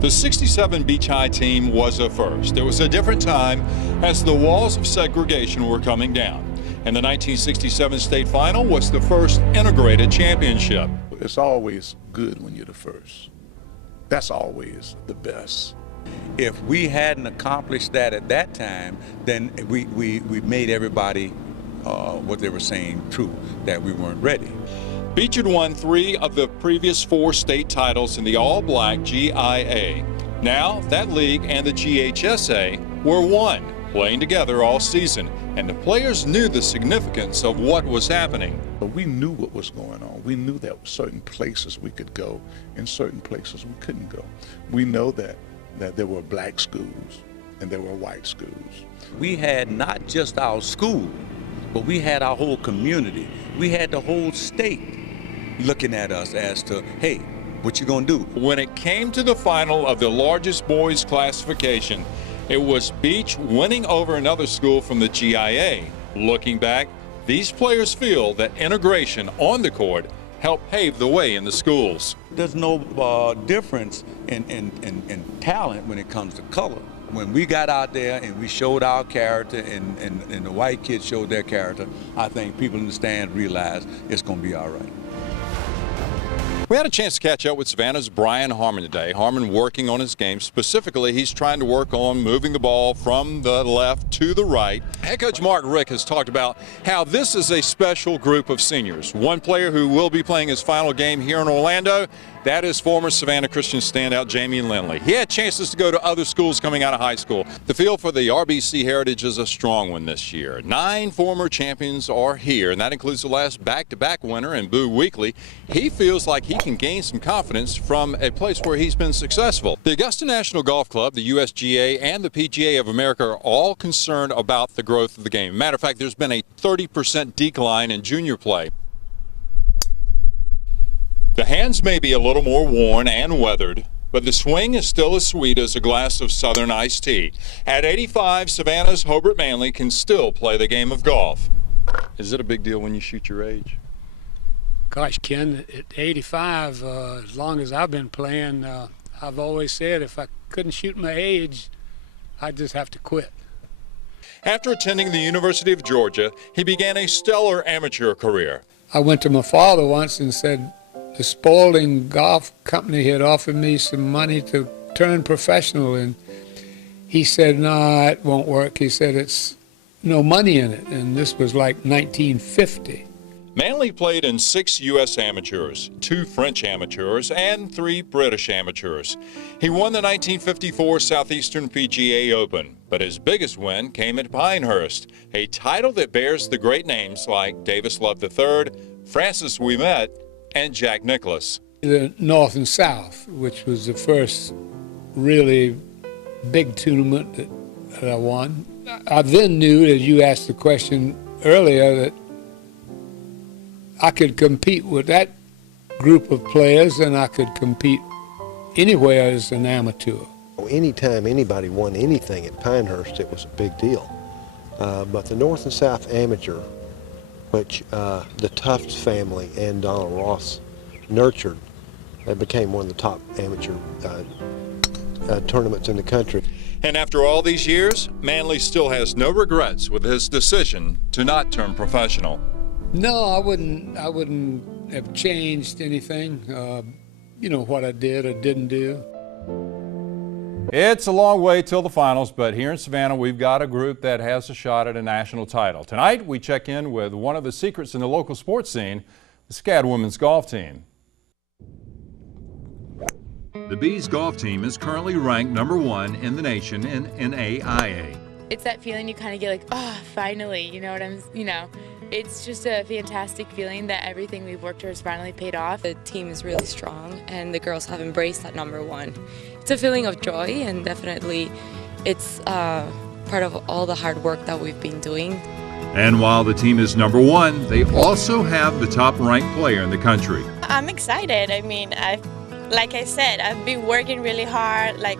The 67 Beach High team was a first. It was a different time as the walls of segregation were coming down. And the 1967 state final was the first integrated championship. It's always good when you're the first. That's always the best. If we hadn't accomplished that at that time, then we made everybody what they were saying true, that we weren't ready. Beach had won 3 of the previous 4 state titles in the all-black GIA. Now, that league and the GHSA were one, playing together all season, and the players knew the significance of what was happening. But we knew what was going on. We knew that certain places we could go and certain places we couldn't go. We know that there were black schools and there were white schools. We had not just our school, but we had our whole community. We had the whole state looking at us as to, hey, what you gonna do? When it came to the final of the largest boys classification, it was Beach winning over another school from the GIA. Looking back, these players feel that integration on the court helped pave the way in the schools. There's no difference in talent when it comes to color. When we got out there and we showed our character and the white kids showed their character, I think people in the stand realize it's gonna be all right. We had a chance to catch up with Savannah's Brian Harmon today. Harmon working on his game. Specifically, he's trying to work on moving the ball from the left to the right. Head coach Mark Rick has talked about how this is a special group of seniors. One player who will be playing his final game here in Orlando, that is former Savannah Christian standout Jamie Lindley. He had chances to go to other schools coming out of high school. The field for the RBC Heritage is a strong one this year. 9 former champions are here, and that includes the last back-to-back winner in Boo Weekly. He feels like he can gain some confidence from a place where he's been successful. The Augusta National Golf Club, the USGA, and the PGA of America are all concerned about the growth of the game. Matter of fact, there's been a 30% decline in junior play. The hands may be a little more worn and weathered, but the swing is still as sweet as a glass of Southern iced tea. At 85, Savannah's Hobart Manley can still play the game of golf. Is it a big deal when you shoot your age? Gosh, Ken, at 85, as long as I've been playing, I've always said if I couldn't shoot my age, I'd just have to quit. After attending the University of Georgia, he began a stellar amateur career. I went to my father once and said the Spalding Golf Company had offered me some money to turn professional, and he said, no, it won't work. He said, it's no money in it, and this was like 1950. Manley played in 6 U.S. amateurs, 2 French amateurs, and 3 British amateurs. He won the 1954 Southeastern PGA Open, but his biggest win came at Pinehurst, a title that bears the great names like Davis Love III, Francis Ouimet, and Jack Nicklaus. The North and South, which was the first really big tournament that I won. I then knew, as you asked the question earlier, that I could compete with that group of players and I could compete anywhere as an amateur. Anytime anybody won anything at Pinehurst, it was a big deal. But the North and South Amateur, which the Tufts family and Donald Ross nurtured, it became one of the top amateur tournaments in the country. And after all these years, Manley still has no regrets with his decision to not turn professional. No, I wouldn't have changed anything. You know, what I did or didn't do. It's a long way till the finals, but here in Savannah, we've got a group that has a shot at a national title. Tonight, we check in with one of the secrets in the local sports scene, the SCAD women's golf team. The Bees golf team is currently ranked #1 in the nation in NAIA. It's that feeling you kind of get like, oh, finally, it's just a fantastic feeling that everything we've worked towards finally paid off. The team is really strong and the girls have embraced that #1. It's a feeling of joy, and definitely it's part of all the hard work that we've been doing. And while the team is #1, they also have the top-ranked player in the country. I'm excited. I mean, like I said, I've been working really hard, like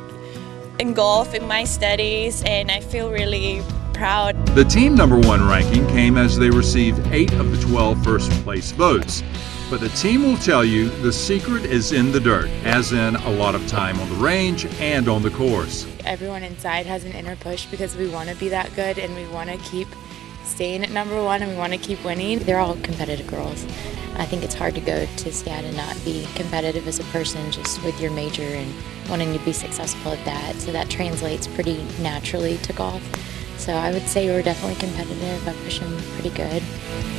in golf, in my studies, and I feel really proud. The team #1 ranking came as they received 8 of the 12 first-place votes. but the team will tell you the secret is in the dirt, as in a lot of time on the range and on the course. Everyone inside has an inner push because we want to be that good and we want to keep staying at number one and we want to keep winning. They're all competitive girls. I think it's hard to go to SCAD and not be competitive as a person just with your major and wanting to be successful at that. So that translates pretty naturally to golf. So I would say we're definitely competitive. I push them pretty good.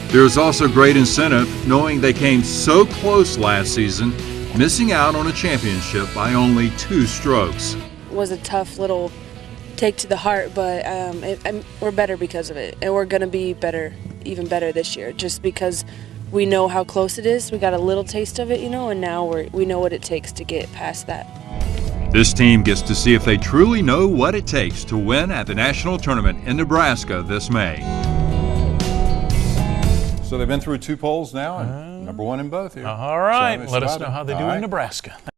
There's also great incentive knowing they came so close last season, missing out on a championship by only 2 strokes. It was a tough little take to the heart, but we're better because of it. And we're going to be better, even better this year, just because we know how close it is. We got a little taste of it, you know, and now we know what it takes to get past that. This team gets to see if they truly know what it takes to win at the national tournament in Nebraska this May. So they've been through 2 polls now, and number 1 in both here. All right, So let us know how they do in Nebraska.